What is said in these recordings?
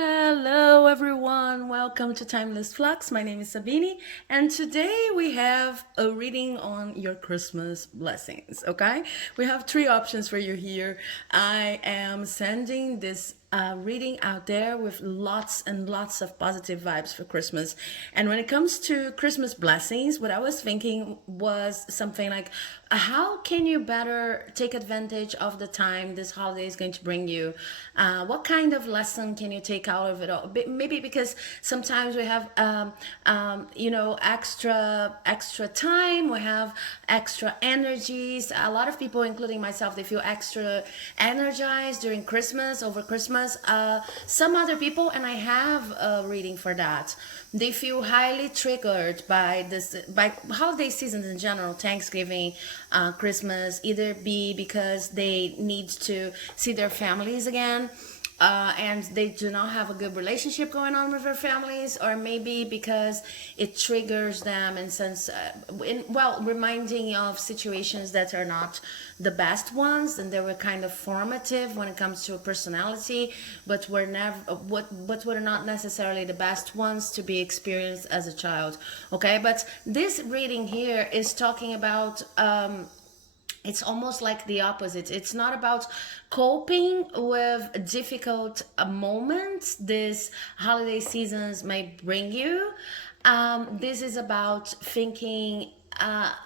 Hello, everyone. Welcome to Timeless Flux. My name is Sabine, and today we have a reading on your Christmas blessings. Okay, we have three options for you here. I am sending this reading out there with lots and lots of positive vibes for Christmas. And when it comes to Christmas blessings, what I was thinking was something like, how can you better take advantage of the time this holiday is going to bring you? What kind of lesson can you take out of it all? Maybe because sometimes we have, extra time, we have extra energies. A lot of people, including myself, they feel extra energized during Christmas, over Christmas. Some other people, and I have a reading for that, they feel highly triggered by by holiday seasons in general, Thanksgiving, Christmas, either be because they need to see their families again, and they do not have a good relationship going on with their families, or maybe because it triggers them in sense, reminding of situations that are not the best ones, and they were kind of formative when it comes to personality, but were never but were not necessarily the best ones to be experienced as a child. Okay, but this reading here is talking about it's almost like the opposite. It's not about coping with difficult moments this holiday seasons may bring you. This is about thinking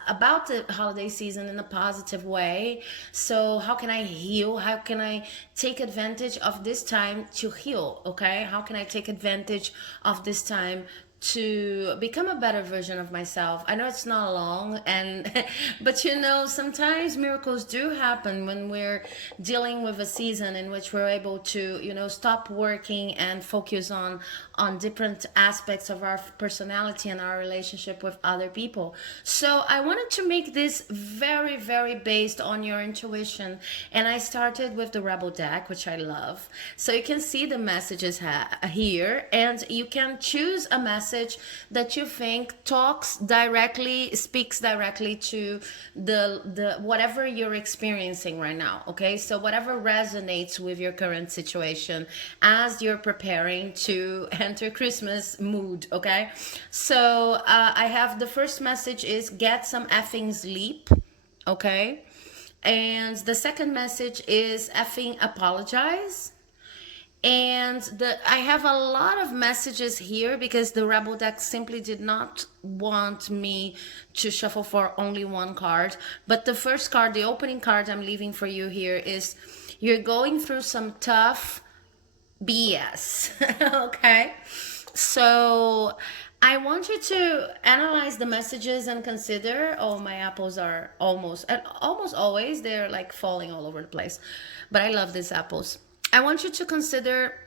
about the holiday season in a positive way. So, how can I heal? How can I take advantage of this time to heal? Okay, how can I take advantage of this time to become a better version of myself? I know it's not long, and but sometimes miracles do happen when we're dealing with a season in which we're able to stop working and focus on different aspects of our personality and our relationship with other people. So I wanted to make this very, very based on your intuition, and I started with the Rebel deck, which I love. So you can see the messages here, and you can choose a message that you think speaks directly to the whatever you're experiencing right now. Okay, so whatever resonates with your current situation as you're preparing to enter Christmas mood. Okay, so I have the first message is get some effing sleep. Okay, and the second message is effing apologize. And I have a lot of messages here because the Rebel deck simply did not want me to shuffle for only one card. But the first card, the opening card I'm leaving for you here is you're going through some tough BS. Okay? So I want you to analyze the messages and consider. Oh, my apples are almost always, they're like falling all over the place. But I love these apples. I want you to consider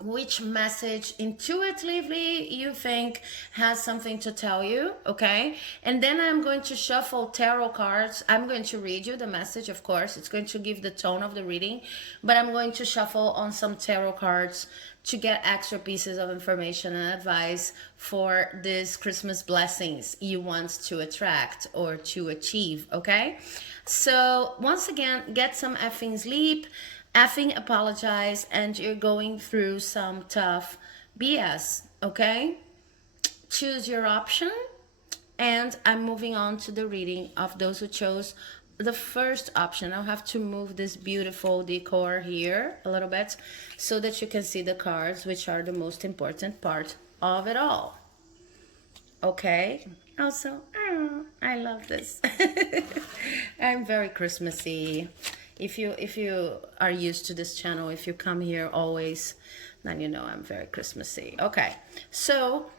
which message intuitively you think has something to tell you. Okay, and then I'm going to shuffle tarot cards. I'm going to read you the message, of course. It's going to give the tone of the reading, but I'm going to shuffle on some tarot cards to get extra pieces of information and advice for this Christmas blessings you want to attract or to achieve. Okay, so once again, get some effing sleep, effing apologize, and you're going through some tough BS. Okay, choose your option, and I'm moving on to the reading of those who chose the first option. I'll have to move this beautiful decor here a little bit so that you can see the cards, which are the most important part of it all. Okay, also, I love this. I'm very Christmassy. If you are used to this channel, if you come here always, then you know I'm very Christmassy. Okay, so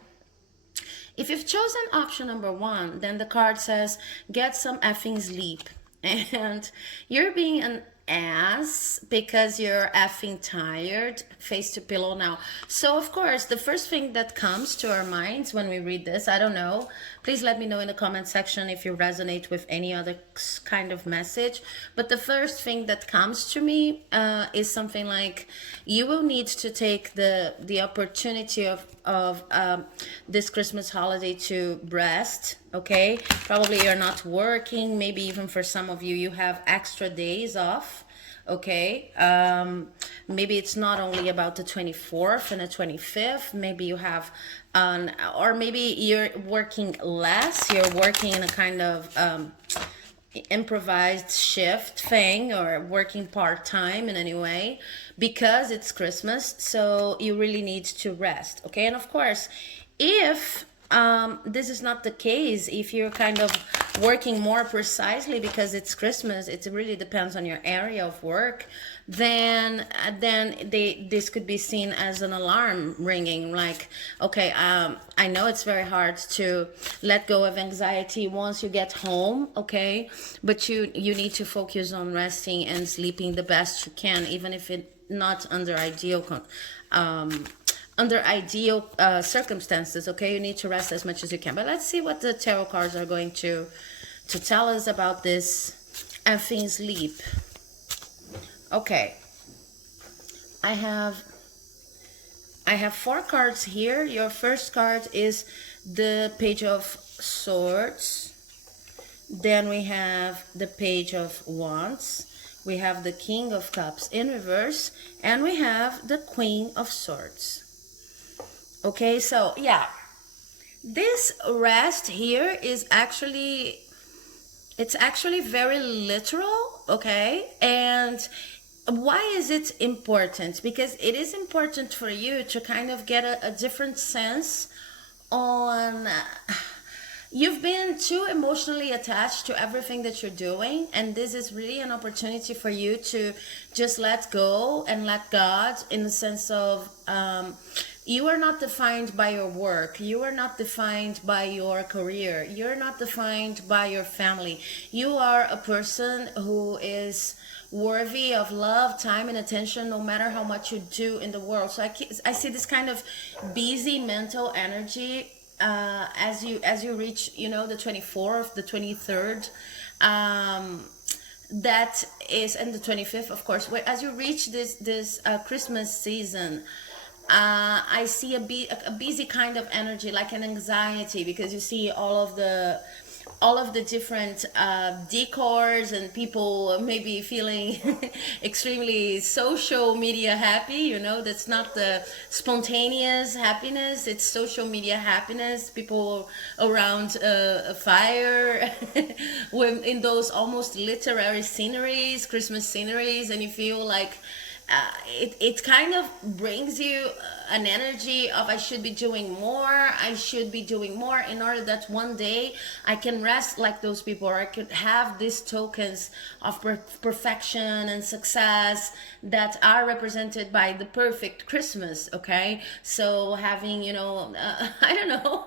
if you've chosen option number one, then the card says get some effing sleep. And you're being an ass because you're effing tired, face to pillow now. So of course, the first thing that comes to our minds when we read this, I don't know, please let me know in the comment section if you resonate with any other kind of message, but the first thing that comes to me is something like you will need to take the opportunity of this Christmas holiday to rest. Okay, probably you're not working, maybe even for some of you you have extra days off. Okay, maybe it's not only about the 24th and the 25th. Maybe you have or maybe you're working less, you're working in a kind of improvised shift thing, or working part-time in any way, because it's Christmas, so you really need to rest. Okay, and of course, if this is not the case, if you're kind of working more precisely because it's Christmas, it really depends on your area of work, then this could be seen as an alarm ringing, like, okay, I know it's very hard to let go of anxiety once you get home, okay, but you need to focus on resting and sleeping the best you can, even if it not under ideal circumstances. Okay, you need to rest as much as you can. But let's see what the tarot cards are going to tell us about this effing sleep. Okay, I have 4 cards here. Your first card is the Page of Swords. Then we have the Page of Wands. We have the King of Cups in reverse, and we have the Queen of Swords. Okay, so yeah, this rest here is actually, it's actually very literal, okay? And why is it important? Because it is important for you to kind of get a different sense on you've been too emotionally attached to everything that you're doing, and this is really an opportunity for you to just let go and let God, in the sense of you are not defined by your work, you are not defined by your career, you're not defined by your family. You are a person who is worthy of love, time, and attention, no matter how much you do in the world. So I see this kind of busy mental energy as you reach, you know, the 24th, the 23rd, that is, and the 25th, of course. As you reach this Christmas season, I see a busy kind of energy, like an anxiety, because you see all of the different decors, and people maybe feeling extremely social media happy. You know, that's not the spontaneous happiness, it's social media happiness. People around a fire in those almost literary sceneries, Christmas sceneries, and you feel like it kind of brings you an energy of, I should be doing more, I should be doing more, in order that one day I can rest like those people, or I could have these tokens of perfection and success that are represented by the perfect Christmas. Okay, so having, you know, I don't know,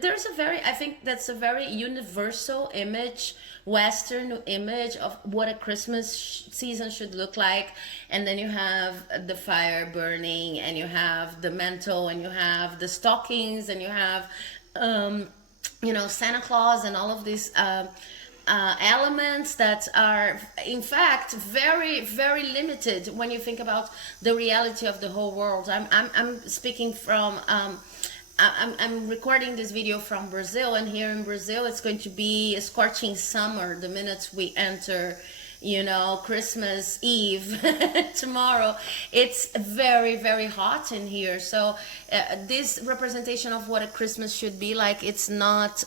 there's a very, I think that's a very universal image, Western image of what a Christmas season should look like. And then you have the fire burning, and you have the mantle, and you have the stockings, and you have you know, Santa Claus, and all of these elements that are in fact very, very limited when you think about the reality of the whole world. I'm speaking from I'm recording this video from Brazil, and here in Brazil it's going to be a scorching summer the minute we enter, you know, Christmas Eve tomorrow. It's very, very hot in here. So this representation of what a Christmas should be like, it's not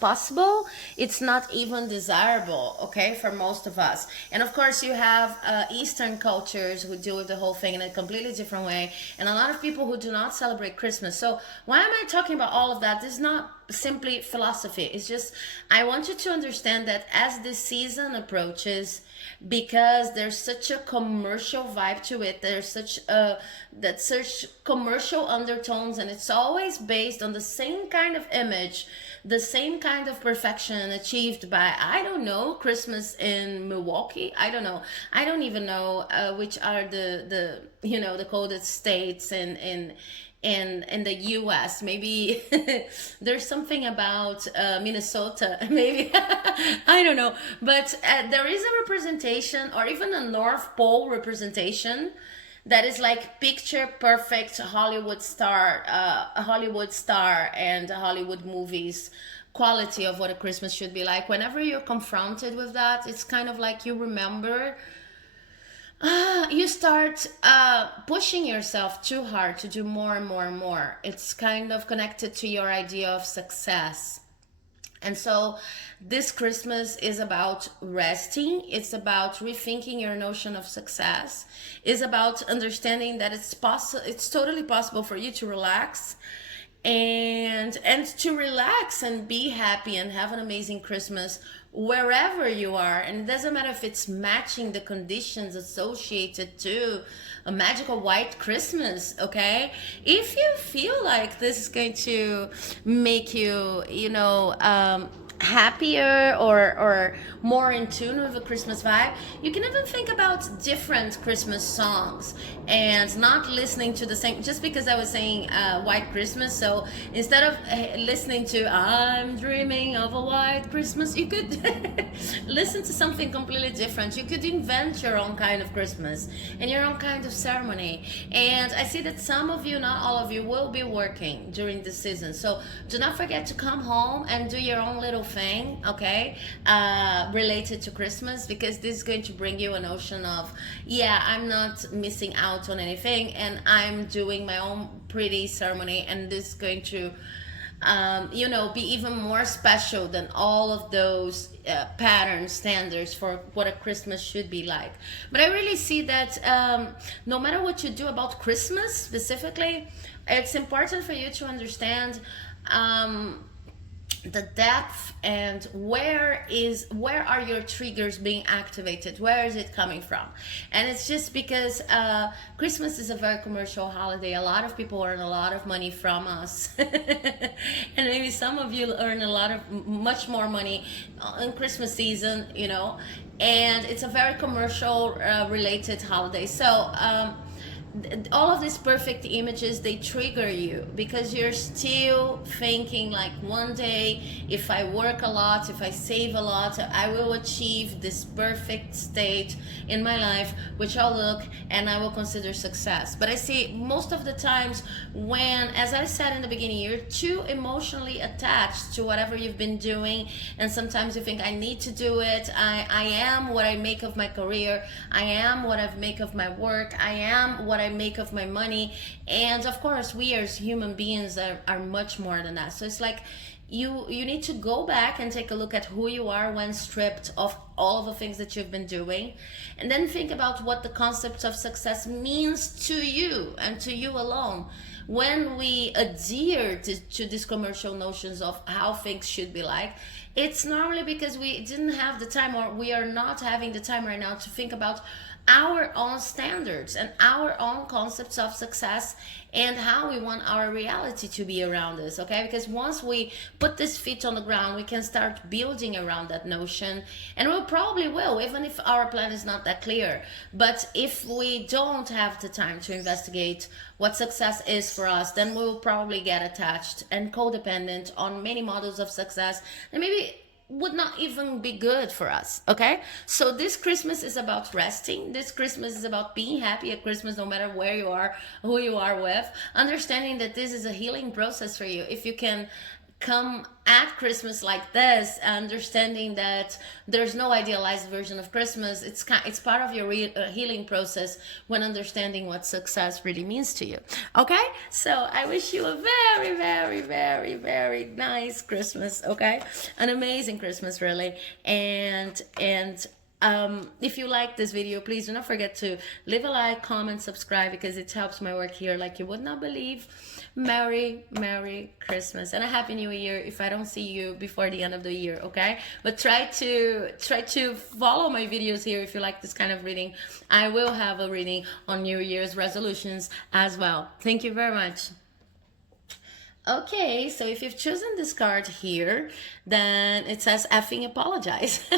possible, it's not even desirable, okay, for most of us. And of course you have Eastern cultures who deal with the whole thing in a completely different way, and a lot of people who do not celebrate Christmas. So why am I talking about all of that? This is not simply philosophy. It's just, I want you to understand that as this season approaches, because there's such a commercial vibe to it, there's such commercial undertones, and it's always based on the same kind of image, the same kind of perfection achieved by, I don't know, Christmas in Milwaukee. I don't know, I don't even know which are the you know, the coldest states in the US. Maybe there's something about Minnesota, maybe. I don't know, but there is a representation, or even a North Pole representation, that is like picture perfect Hollywood star and Hollywood movies quality of what a Christmas should be like. Whenever you're confronted with that, it's kind of like you remember, you start pushing yourself too hard to do more and more and more. It's kind of connected to your idea of success. And so this Christmas is about resting. It's about rethinking your notion of success. It's about understanding that it's totally possible for you to relax and to relax and be happy and have an amazing Christmas wherever you are. And it doesn't matter if it's matching the conditions associated to a magical white Christmas, okay? If you feel like this is going to make you, happier or more in tune with a Christmas vibe, you can even think about different Christmas songs and not listening to the same, just because I was saying white Christmas. So instead of listening to I'm dreaming of a white Christmas, you could listen to something completely different. You could invent your own kind of Christmas and your own kind of ceremony. And I see that some of you, not all of you, will be working during the season, so do not forget to come home and do your own little thing, okay, related to Christmas, because this is going to bring you a notion of, yeah, I'm not missing out on anything and I'm doing my own pretty ceremony, and this is going to be even more special than all of those pattern standards for what a Christmas should be like. But I really see that no matter what you do about Christmas specifically, it's important for you to understand the depth and where are your triggers being activated, where is it coming from. And it's just because Christmas is a very commercial holiday. A lot of people earn a lot of money from us and maybe some of you earn much more money in Christmas season, and it's a very commercial related holiday. So all of these perfect images, they trigger you because you're still thinking like, one day if I work a lot, if I save a lot, I will achieve this perfect state in my life, which I'll look and I will consider success. But I see most of the times when, as I said in the beginning, you're too emotionally attached to whatever you've been doing, and sometimes you think, I need to do it, I am what I make of my career, I am what I make of my work, I am what I make of my money. And of course, we as human beings are much more than that. So it's like you need to go back and take a look at who you are when stripped of all of the things that you've been doing, and then think about what the concept of success means to you and to you alone. When we adhere to these commercial notions of how things should be like, it's normally because we didn't have the time, or we are not having the time right now to think about our own standards and our own concepts of success and how we want our reality to be around us, okay? Because once we put this feet on the ground, we can start building around that notion, and we probably will, even if our plan is not that clear. But if we don't have the time to investigate what success is for us, then we will probably get attached and codependent on many models of success and maybe would not even be good for us, okay? So this Christmas is about resting. This Christmas is about being happy at Christmas, no matter where you are, who you are with, understanding that this is a healing process for you. If you can come at Christmas like this, understanding that there's no idealized version of Christmas, it's part of your healing process when understanding what success really means to you, okay? So I wish you a very, very, very, very nice Christmas, okay? An amazing Christmas, really. And if you like this video, please do not forget to leave a like, comment, subscribe, because it helps my work here like you would not believe. Merry Christmas and a Happy New Year if I don't see you before the end of the year, okay? But try to follow my videos here if you like this kind of reading. I will have a reading on New Year's resolutions as well. Thank you very much. Okay, so if you've chosen this card here, then it says effing apologize.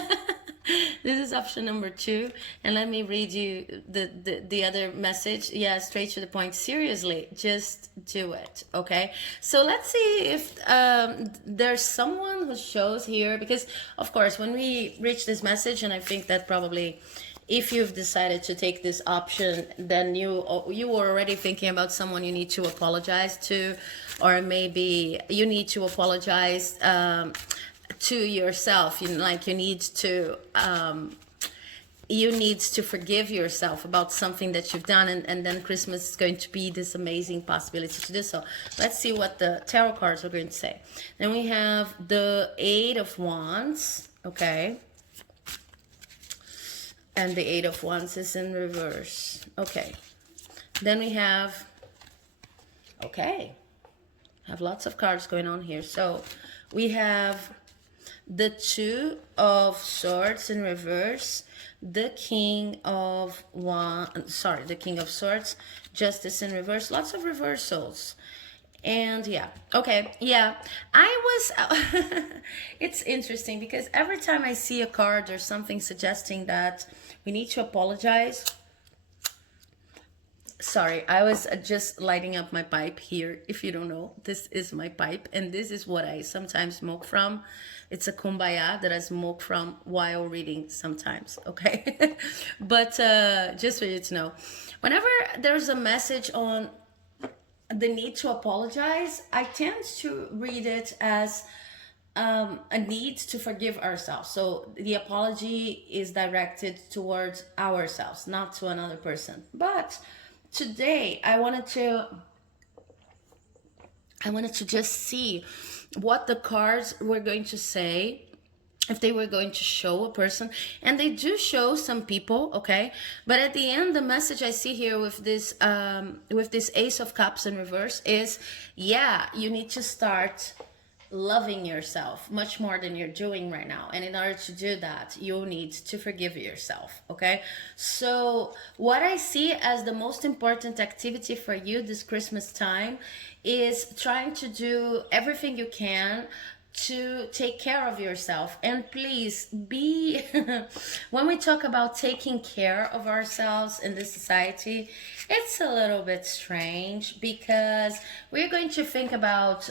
This is option number 2, and let me read you the other message. Yeah, straight to the point. Seriously, just do it, okay? So let's see if there's someone who shows here, because of course when we reach this message, and I think that probably if you've decided to take this option, then you were already thinking about someone you need to apologize to, or maybe you need to apologize to yourself. Like you need to forgive yourself about something that you've done, and then Christmas is going to be this amazing possibility to do so. Let's see what the tarot cards are going to say. Then we have the Eight of Wands, okay, and the Eight of Wands is in reverse. Okay, then we have, okay, have lots of cards going on here. So we have the Two of Swords in reverse, the King of the King of Swords, Justice in reverse, lots of reversals. And yeah, okay, yeah, I was, it's interesting because every time I see a card or something suggesting that we need to apologize, sorry, I was just lighting up my pipe here. If you don't know, this is my pipe, and this is what I sometimes smoke from. It's a kumbaya that I smoke from while reading sometimes, okay? But just for you to know, whenever there's a message on the need to apologize, I tend to read it as a need to forgive ourselves. So the apology is directed towards ourselves, not to another person. But today I wanted to just see what the cards were going to say, if they were going to show a person, and they do show some people, okay? But at the end, the message I see here with this Ace of Cups in reverse is, yeah, you need to start loving yourself much more than you're doing right now, and in order to do that, you need to forgive yourself, okay? So what I see as the most important activity for you this Christmas time is trying to do everything you can to take care of yourself. And please be when we talk about taking care of ourselves in this society, it's a little bit strange because we're going to think about,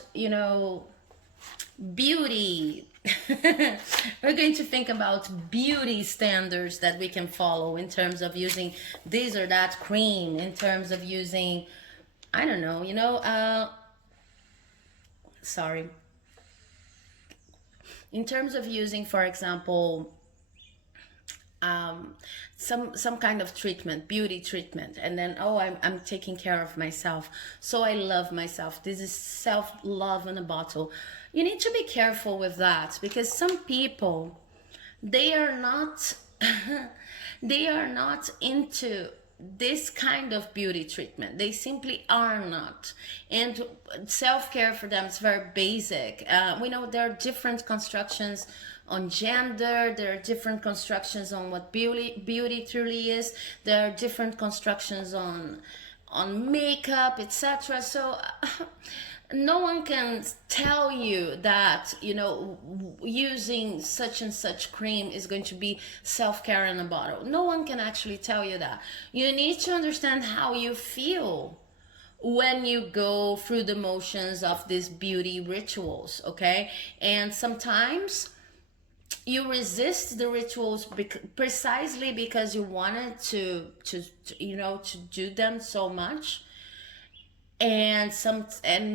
beauty. We're going to think about beauty standards that we can follow in terms of using this or that cream, in terms of using, I don't know, sorry, in terms of using, for example, some kind of treatment, beauty treatment, and then, oh, I'm taking care of myself, so I love myself. This is self-love in a bottle. You need to be careful with that, because some people, they are not they are not into this kind of beauty treatment. They simply are not. And self-care for them is very basic. We know there are different constructions on gender, there are different constructions on what beauty truly is, there are different constructions on makeup, etc. So no one can tell you that, using such and such cream is going to be self-care in a bottle. No one can actually tell you that. You need to understand how you feel when you go through the motions of these beauty rituals, okay? And sometimes you resist the rituals precisely because you wanted to do them so much, and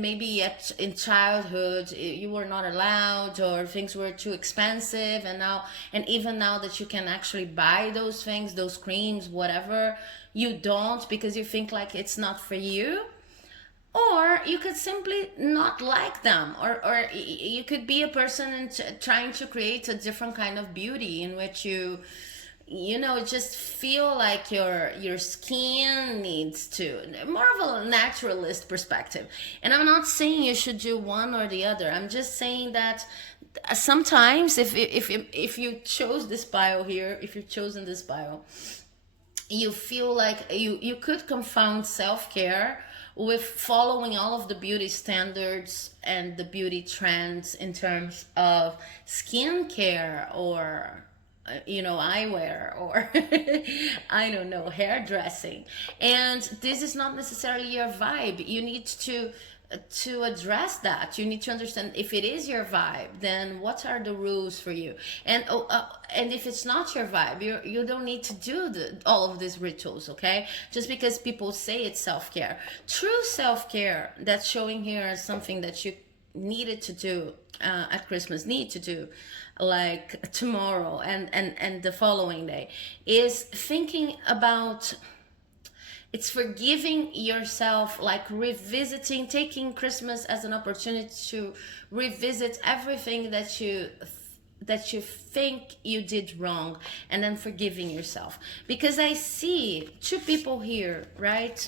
maybe in childhood you were not allowed, or things were too expensive, and even now that you can actually buy those things, those creams, whatever, you don't, because you think like it's not for you. Or you could simply not like them, or you could be a person trying to create a different kind of beauty in which you just feel like your skin needs to, more of a naturalist perspective. And I'm not saying you should do one or the other. I'm just saying that sometimes if you chose this bio here, if you've chosen this bio, you feel like you could confound self-care with following all of the beauty standards and the beauty trends in terms of skincare, or eyewear, or I don't know, hairdressing. And this is not necessarily your vibe. You need to to address that. You need to understand if it is your vibe, then what are the rules for you. And if it's not your vibe, you don't need to do all of these rituals, okay? Just because people say it's self-care. True self-care that's showing here is something that you needed to do at Christmas, need to do like tomorrow and the following day, is thinking about, it's forgiving yourself, like revisiting, taking Christmas as an opportunity to revisit everything that you think you did wrong, and then forgiving yourself. Because I see two people here, right?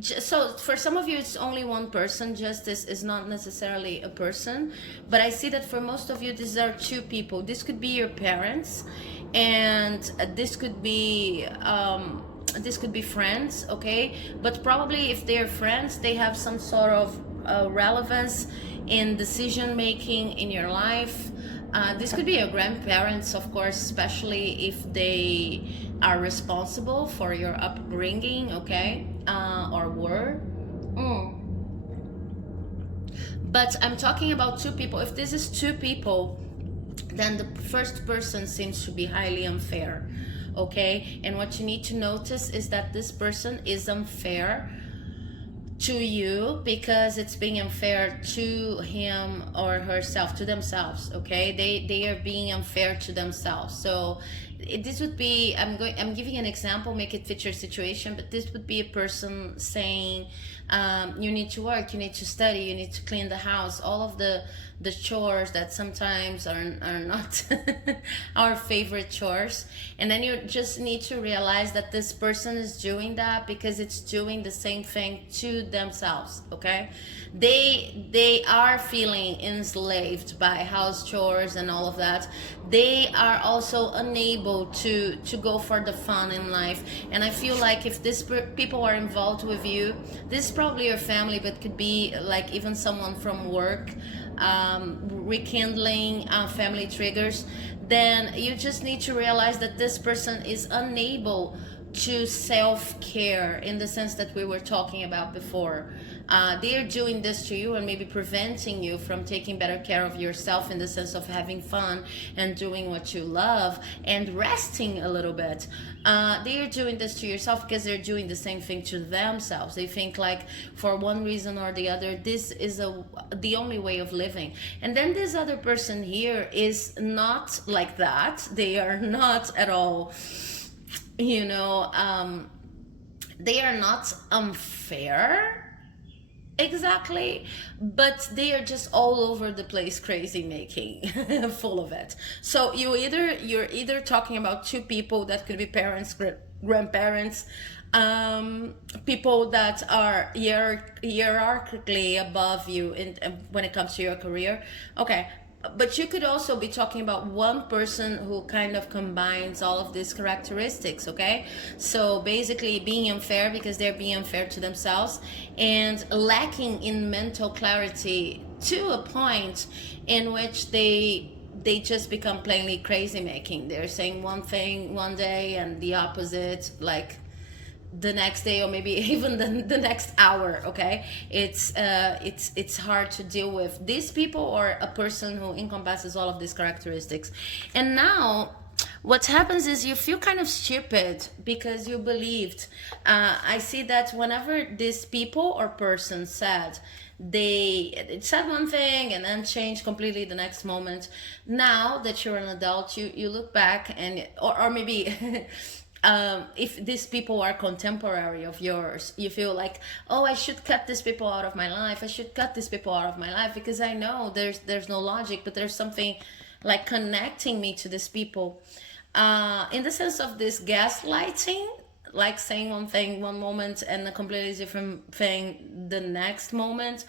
So for some of you it's only one person. Justice is not necessarily a person, but I see that for most of you these are two people. This could be your parents, and this could be friends, okay? But probably if they're friends, they have some sort of relevance in decision making in your life. This could be your grandparents, of course, especially if they are responsible for your upbringing, okay? Or were. But I'm talking about two people. If this is two people, then the first person seems to be highly unfair, okay? And what you need to notice is that this person is unfair to you because it's being unfair to him or herself, to themselves, okay? They are being unfair to themselves. So this would be, I'm giving an example, make it fit your situation, but this would be a person saying, you need to work, you need to study, you need to clean the house, all of the chores that sometimes are not our favorite chores. And then you just need to realize that this person is doing that because it's doing the same thing to themselves, okay? They are feeling enslaved by house chores and all of that. They are also unable to go for the fun in life. And I feel like if this people are involved with you, this is probably your family, but could be like even someone from work, rekindling family triggers, then you just need to realize that this person is unable to self-care in the sense that we were talking about before. They are doing this to you and maybe preventing you from taking better care of yourself in the sense of having fun and doing what you love and resting a little bit. They are doing this to yourself because they're doing the same thing to themselves. They think like for one reason or the other, this is the only way of living. And then this other person here is not like that. They are not at all, you know, they are not unfair exactly, but they are just all over the place, crazy making, full of it. So you're either talking about two people that could be parents, grandparents, people that are hierarchically above you when it comes to your career, okay? But you could also be talking about one person who kind of combines all of these characteristics, okay? So basically being unfair because they're being unfair to themselves and lacking in mental clarity to a point in which they just become plainly crazy making. They're saying one thing one day and the opposite, like the next day or maybe even the next hour, okay? It's hard to deal with these people or a person who encompasses all of these characteristics. And now what happens is you feel kind of stupid because you believed, I see that whenever these people or person said, it said one thing and then changed completely the next moment. Now that you're an adult, you look back and or maybe if these people are contemporary of yours, you feel like, oh, I should cut these people out of my life. I should cut these people out of my life because I know there's no logic, but there's something like connecting me to these people. In the sense of this gaslighting, like saying one thing one moment and a completely different thing the next moment.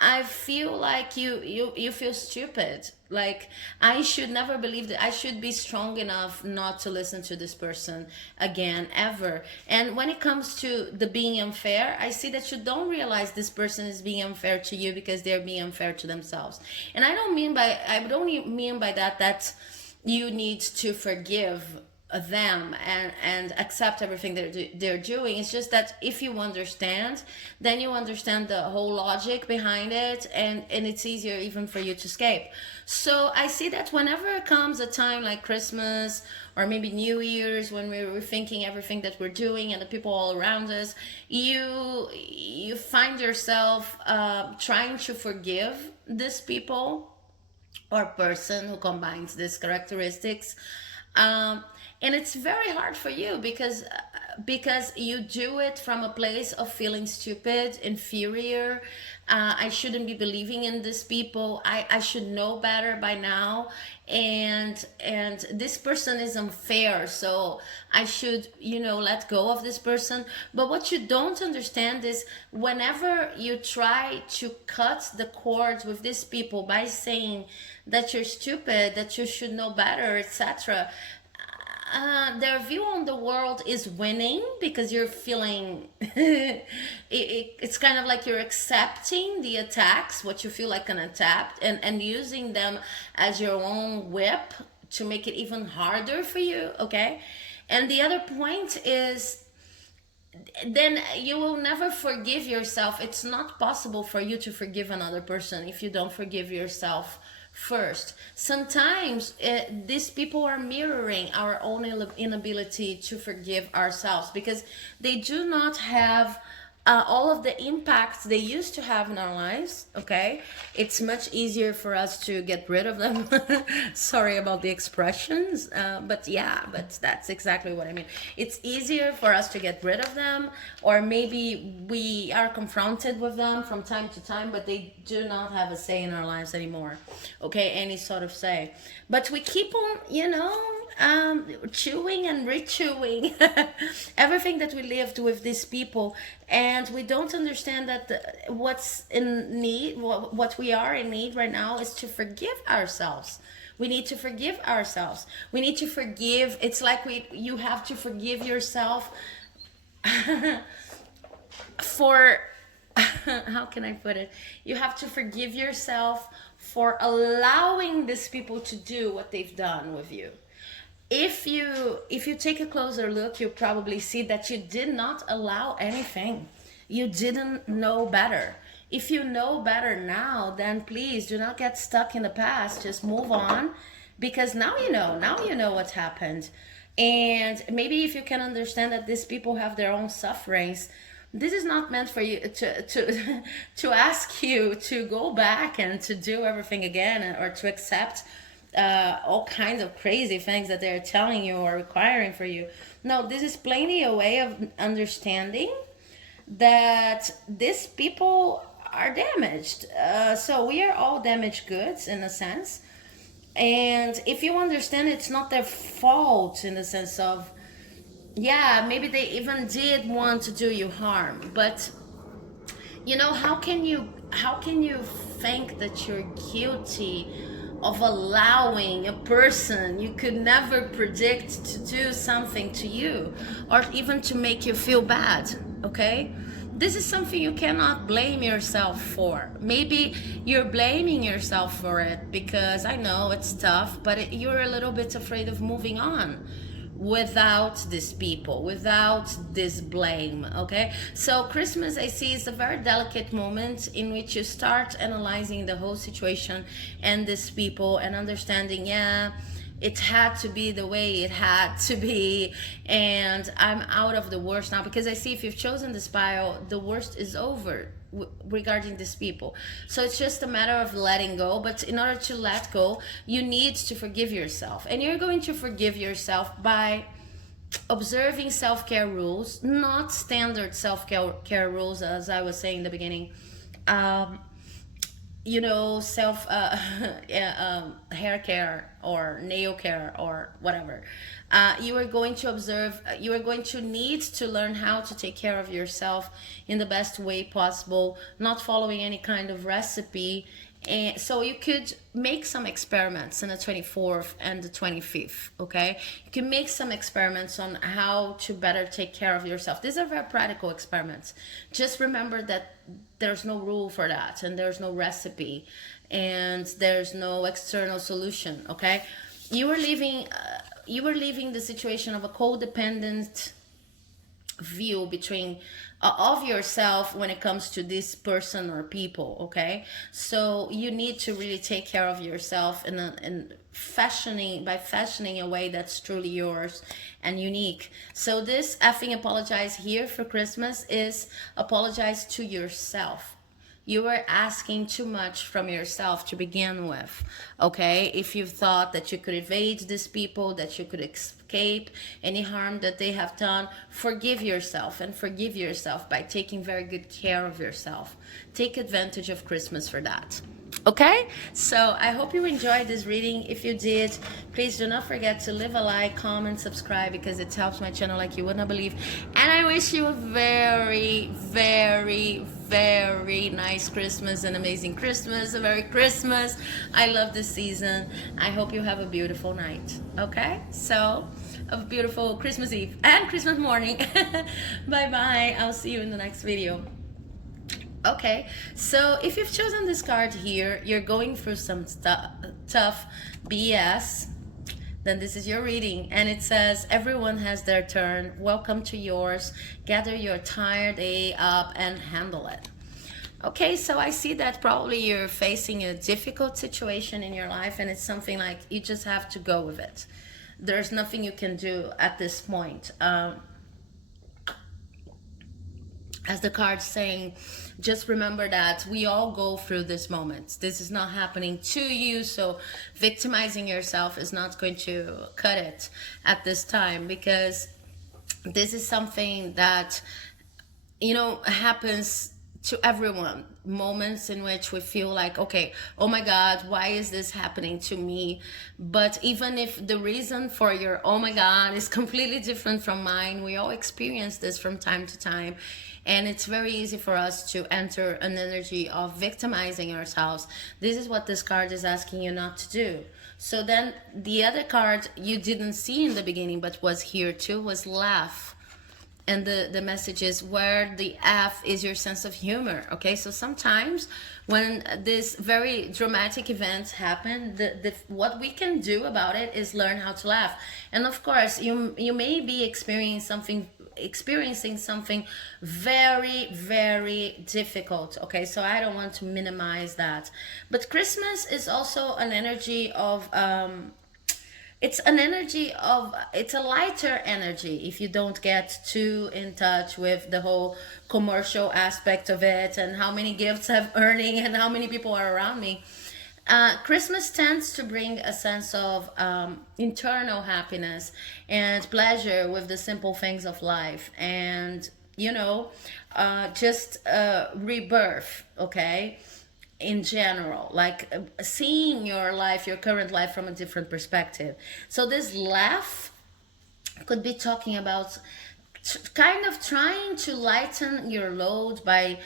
I feel like you feel stupid. Like I should never believe that. I should be strong enough not to listen to this person again ever. And when it comes to the being unfair, I see that you don't realize this person is being unfair to you because they're being unfair to themselves. And I don't mean by that you need to forgive them and accept everything they're doing. It's just that if you understand, then you understand the whole logic behind it, and it's easier even for you to escape. So I see that whenever comes a time like Christmas or maybe New Year's, when we're rethinking everything that we're doing and the people all around us, you find yourself trying to forgive these people or person who combines these characteristics. um, and it's very hard for you because you do it from a place of feeling stupid, inferior. I shouldn't be believing in these people. I should know better by now, and this person is unfair, so I should, let go of this person. But what you don't understand is, whenever you try to cut the cords with these people by saying that you're stupid, that you should know better, etc., their view on the world is winning, because you're feeling it's kind of like you're accepting the attacks, what you feel like an attack, and using them as your own whip to make it even harder for you. Okay. And the other point is, then you will never forgive yourself. It's not possible for you to forgive another person if you don't forgive yourself first. Sometimes these people are mirroring our own inability to forgive ourselves, because they do not have all of the impacts they used to have in our lives. Okay. It's much easier for us to get rid of them. Sorry about the expressions, but yeah, but that's exactly what I mean. It's easier for us to get rid of them, or maybe we are confronted with them from time to time, but they do not have a say in our lives anymore. Okay. Any sort of say, but we keep on, chewing and rechewing everything that we lived with these people, and we don't understand that what's in need, what we are in need right now, is to forgive ourselves. We need to forgive ourselves. We need to forgive. It's like you have to forgive yourself for how can I put it? You have to forgive yourself for allowing these people to do what they've done with you. If you take a closer look, you probably see that you did not allow anything. You didn't know better. If you know better now, then please do not get stuck in the past. Just move on, because now you know what happened. And maybe if you can understand that these people have their own sufferings, this is not meant for you to to ask you to go back and to do everything again, or to accept all kinds of crazy things that they're telling you or requiring for you. No, this is plainly a way of understanding that these people are damaged. So we are all damaged goods in a sense. And if you understand, it's not their fault, in the sense of, yeah, maybe they even did want to do you harm, but how can you think that you're guilty of allowing a person you could never predict to do something to you, or even to make you feel bad? Okay. This is something you cannot blame yourself for. Maybe you're blaming yourself for it because, I know it's tough, but you're a little bit afraid of moving on without these people, without this blame. Okay. So Christmas, I see, is a very delicate moment in which you start analyzing the whole situation and these people, and understanding, yeah, it had to be the way it had to be, and I'm out of the worst now, because I see, if you've chosen this bio, the worst is over regarding these people. So it's just a matter of letting go. But in order to let go, you need to forgive yourself, and you're going to forgive yourself by observing self-care rules, not standard self-care rules, as I was saying in the beginning. Self hair care or nail care or whatever. You are going to observe, you are going to need to learn how to take care of yourself in the best way possible, not following any kind of recipe. And so you could make some experiments on the 24th and the 25th. Okay, you can make some experiments on how to better take care of yourself. These are very practical experiments. Just remember that there's no rule for that, and there's no recipe, and there's no external solution. Okay, you are living you were leaving the situation of a codependent view between of yourself when it comes to this person or people. Okay, so you need to really take care of yourself in fashioning a way that's truly yours and unique. So this effing apologize here for Christmas is apologize to yourself. You were asking too much from yourself to begin with. Okay, if you thought that you could evade these people, that you could escape any harm that they have done, forgive yourself, and forgive yourself by taking very good care of yourself. Take advantage of Christmas for that. Okay, so I hope you enjoyed this reading. If you did, please do not forget to leave a like, comment, subscribe, because it helps my channel like you would not believe. And I wish you a very, very, very nice Christmas, an amazing Christmas, a Merry Christmas. I love this season. I hope you have a beautiful night. Okay, so a beautiful Christmas Eve and Christmas morning. Bye bye. I'll see you in the next video. Okay, so if you've chosen this card here, you're going through some tough BS, then this is your reading. And it says, everyone has their turn. Welcome to yours. Gather your tired day up and handle it. Okay, so I see that probably you're facing a difficult situation in your life, and it's something like you just have to go with it. There's nothing you can do at this point. As the card's saying, just remember that we all go through this moment. This is not happening to you, so victimizing yourself is not going to cut it at this time, because this is something that, you know, happens to everyone. Moments in which we feel like, okay, oh my God, why is this happening to me? But even if the reason for your oh my God is completely different from mine, we all experience this from time to time. And it's very easy for us to enter an energy of victimizing ourselves. This is what this card is asking you not to do. So then the other card you didn't see in the beginning, but was here too, was laugh. And the message is where the F is your sense of humor. Okay, so sometimes when this very dramatic events happen, what we can do about it is learn how to laugh. And of course, you may be experiencing something very, very difficult. Okay, so I don't want to minimize that. But Christmas is also an energy of it's a lighter energy if you don't get too in touch with the whole commercial aspect of it and how many gifts I'm earning and how many people are around me. Christmas tends to bring a sense of internal happiness and pleasure with the simple things of life, and you know, just rebirth. Okay, in general, like seeing your life, your current life, from a different perspective. So this laugh could be talking about kind of trying to lighten your load by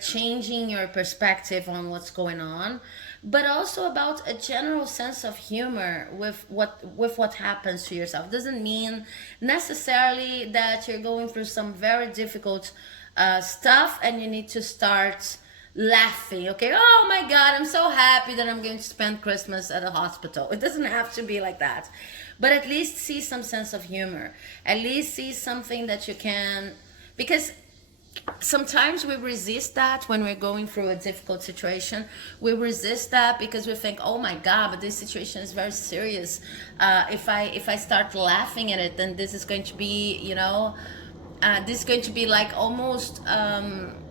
changing your perspective on what's going on, but also about a general sense of humor with what happens to yourself. Doesn't mean necessarily that you're going through some very difficult stuff and you need to start laughing. Okay, oh my God, I'm so happy that I'm going to spend Christmas at a hospital. It doesn't have to be like that, but at least see some sense of humor. At least see something that you can, because sometimes we resist that when we're going through a difficult situation. We resist that because we think, oh my God, but this situation is very serious. If I start laughing at it, then this is going to be, you know, this is going to be like almost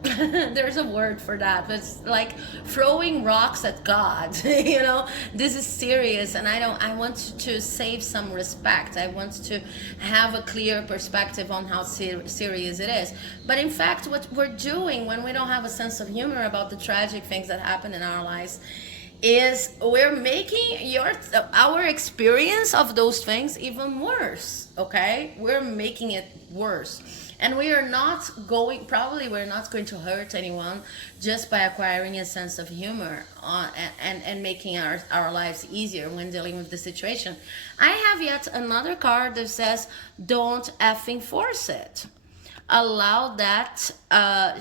there's a word for that, but it's like throwing rocks at God. You know, this is serious, and I want to save some respect. I want to have a clear perspective on how serious it is. But in fact, what we're doing when we don't have a sense of humor about the tragic things that happen in our lives is we're making our experience of those things even worse. Okay, we're making it worse, and we're not going to hurt anyone just by acquiring a sense of humor and making our lives easier when dealing with the situation. I have yet another card that says don't effing force it. Allow that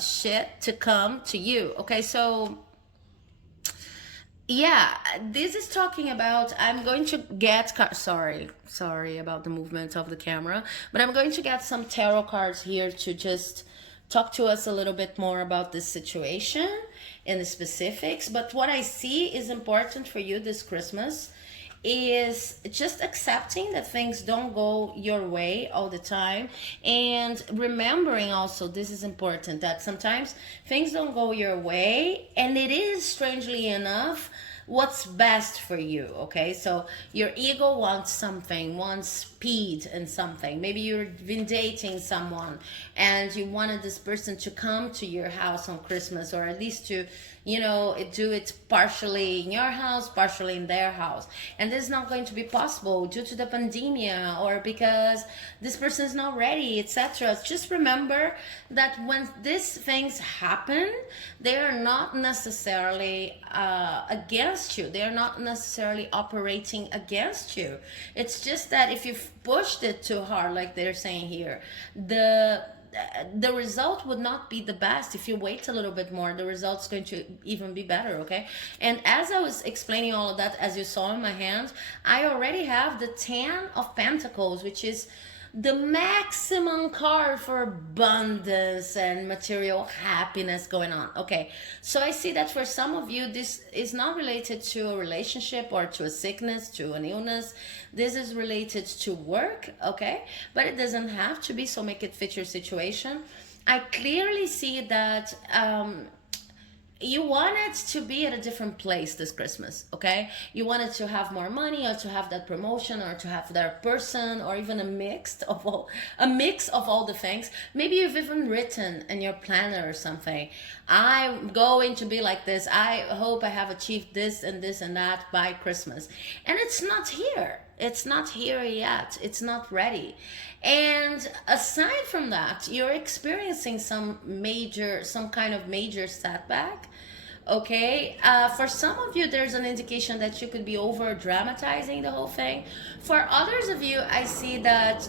shit to come to you. Okay, so Yeah, this is talking about. I'm going to get. Sorry about the movement of the camera, but I'm going to get some tarot cards here to just talk to us a little bit more about this situation and the specifics. But what I see is important for you this Christmas is just accepting that things don't go your way all the time, and remembering also, this is important, that sometimes things don't go your way, and it is, strangely enough, what's best for you. Okay, so your ego wants something, wants speed and something. Maybe you've been dating someone and you wanted this person to come to your house on Christmas, or at least to, do it partially in your house, partially in their house. And this is not going to be possible due to the pandemia, or because this person is not ready, etc. Just remember that when these things happen, they are not necessarily against you. They are not necessarily operating against you. It's just that if you've pushed it too hard, like they're saying here, the result would not be the best. If you wait a little bit more, the result's going to even be better. Okay, and as I was explaining all of that, as you saw in my hand, I already have the 10 of Pentacles, which is the maximum card for abundance and material happiness going on. Okay, so I see that for some of you, this is not related to a relationship or to a sickness, to an illness. This is related to work. Okay, but it doesn't have to be, so make it fit your situation. I clearly see that you wanted to be at a different place this Christmas. Okay, you wanted to have more money, or to have that promotion, or to have that person, or even a mix of all the things. Maybe you've even written in your planner or something, I'm going to be like this, I hope I have achieved this and this and that by Christmas. And it's not here, it's not here yet, it's not ready. And aside from that, you're experiencing some kind of major setback. Okay, for some of you, there's an indication that you could be over dramatizing the whole thing. For others of you, I see that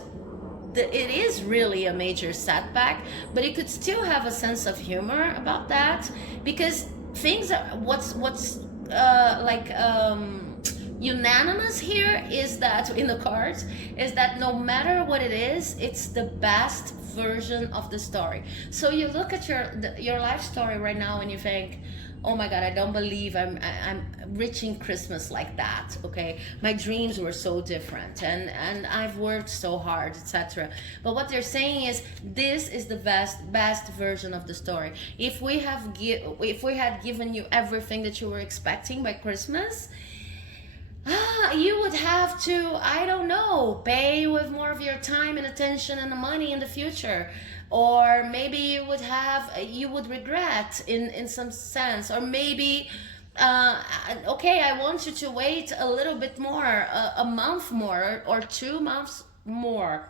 it is really a major setback, but you could still have a sense of humor about that, because things are what's like unanimous here is that in the cards is that no matter what it is, it's the best version of the story. So you look at your life story right now and you think, oh my god, I don't believe I'm reaching Christmas like that. Okay, my dreams were so different, and I've worked so hard, etc. But what they're saying is, this is the best version of the story. If we had given you everything that you were expecting by Christmas, you would have to, I don't know, pay with more of your time and attention and the money in the future. Or maybe you would regret in some sense. Or maybe, okay, I want you to wait a little bit more, a month more, or 2 months more,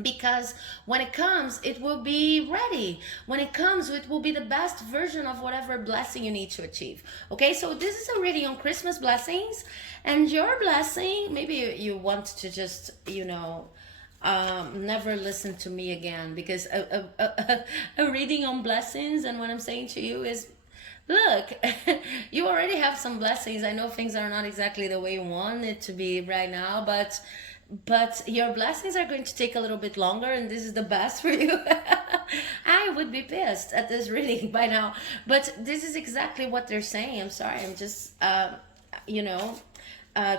because when it comes, it will be ready. When it comes, it will be the best version of whatever blessing you need to achieve. Okay, so this is a reading on Christmas blessings, and your blessing, maybe you want to just, never listen to me again, because a reading on blessings, and what I'm saying to you is, look, you already have some blessings. I know things are not exactly the way you want it to be right now, but your blessings are going to take a little bit longer, and this is the best for you. I would be pissed at this reading by now, but this is exactly what they're saying. I'm sorry, I'm just you know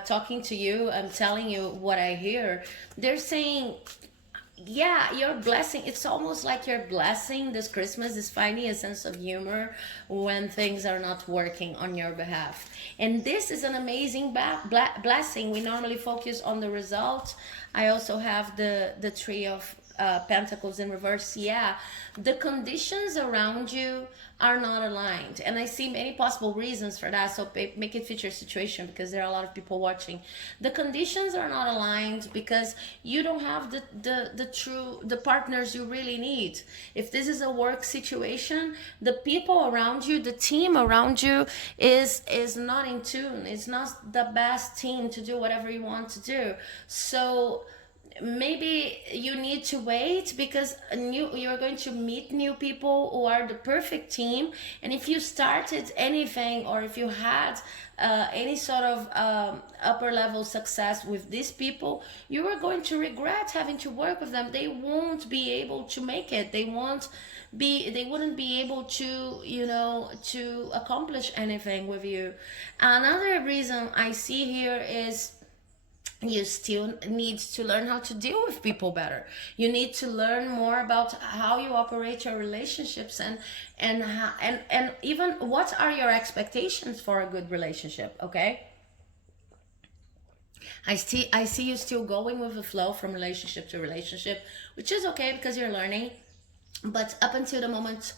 talking to you, I'm telling you what I hear. They're saying, yeah, your blessing, it's almost like your blessing this Christmas is finding a sense of humor when things are not working on your behalf. And this is an amazing blessing. We normally focus on the result. I also have the Three of Pentacles in reverse. Yeah, the conditions around you are not aligned, and I see many possible reasons for that, so make it fit your situation, because there are a lot of people watching. The conditions are not aligned because you don't have the partners you really need. If this is a work situation, the people around you, the team around you is not in tune. It's not the best team to do whatever you want to do. So maybe you need to wait, because you're going to meet new people who are the perfect team. And if you started anything, or if you had any sort of upper level success with these people, you are going to regret having to work with them. They won't be able to make it. They wouldn't be able to, to accomplish anything with you. Another reason I see here is you still need to learn how to deal with people better. You need to learn more about how you operate your relationships, and even what are your expectations for a good relationship. Okay, I see you still going with the flow from relationship to relationship, which is okay because you're learning. But up until the moment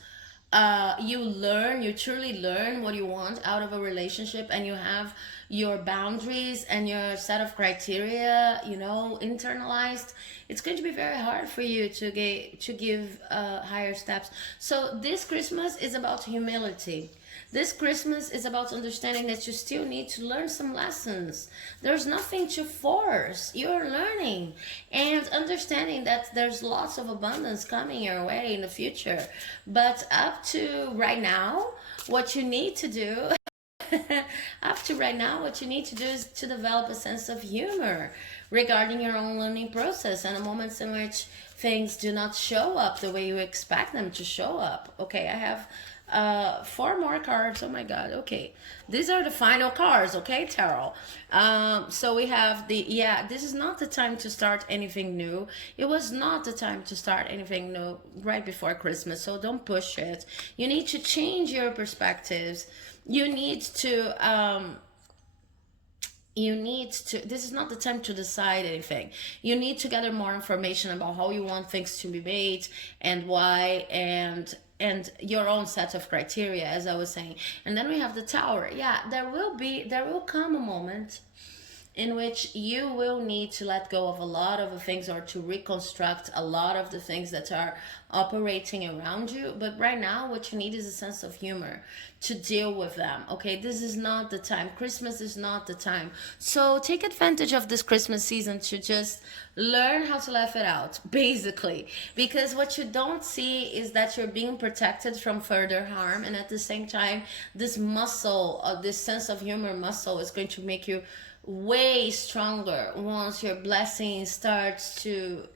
you truly learn what you want out of a relationship, and you have your boundaries and your set of criteria, internalized, it's going to be very hard for you to give higher steps. So this Christmas is about humility. This Christmas is about understanding that you still need to learn some lessons. There's nothing to force. You're learning and understanding that there's lots of abundance coming your way in the future. But up to right now, what you need to do up to right now, what you need to do is to develop a sense of humor regarding your own learning process and the moments in which things do not show up the way you expect them to show up. Okay, I have four more cards. Oh my god. Okay, these are the final cards. Okay, tarot. So we have this is not the time to start anything new. It was not the time to start anything new right before Christmas, so don't push it. You need to change your perspectives. This is not the time to decide anything. You need to gather more information about how you want things to be made and why, and your own set of criteria, as I was saying. And then we have the Tower. Yeah, there will come a moment in which you will need to let go of a lot of the things, or to reconstruct a lot of the things that are operating around you. But right now, what you need is a sense of humor to deal with them. Okay, this is not the time. Christmas is not the time. So take advantage of this Christmas season to just learn how to laugh it out, basically. Because what you don't see is that you're being protected from further harm, and at the same time, this muscle, this sense of humor muscle, is going to make you way stronger once your blessings start to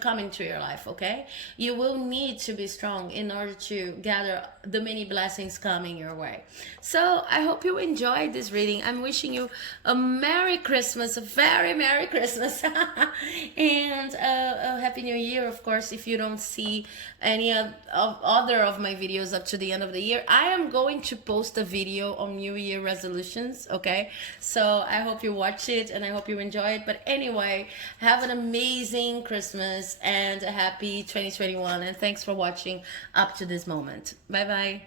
come into your life. Okay, you will need to be strong in order to gather the many blessings coming your way. So I hope you enjoyed this reading. I'm wishing you a Merry Christmas, a very Merry Christmas and a Happy New Year. Of course, if you don't see any of other of my videos up to the end of the year, I am going to post a video on New Year resolutions. Okay, so I hope you watch it and I hope you enjoy it. But anyway, have an amazing Christmas and a happy 2021, and thanks for watching up to this moment. Bye bye.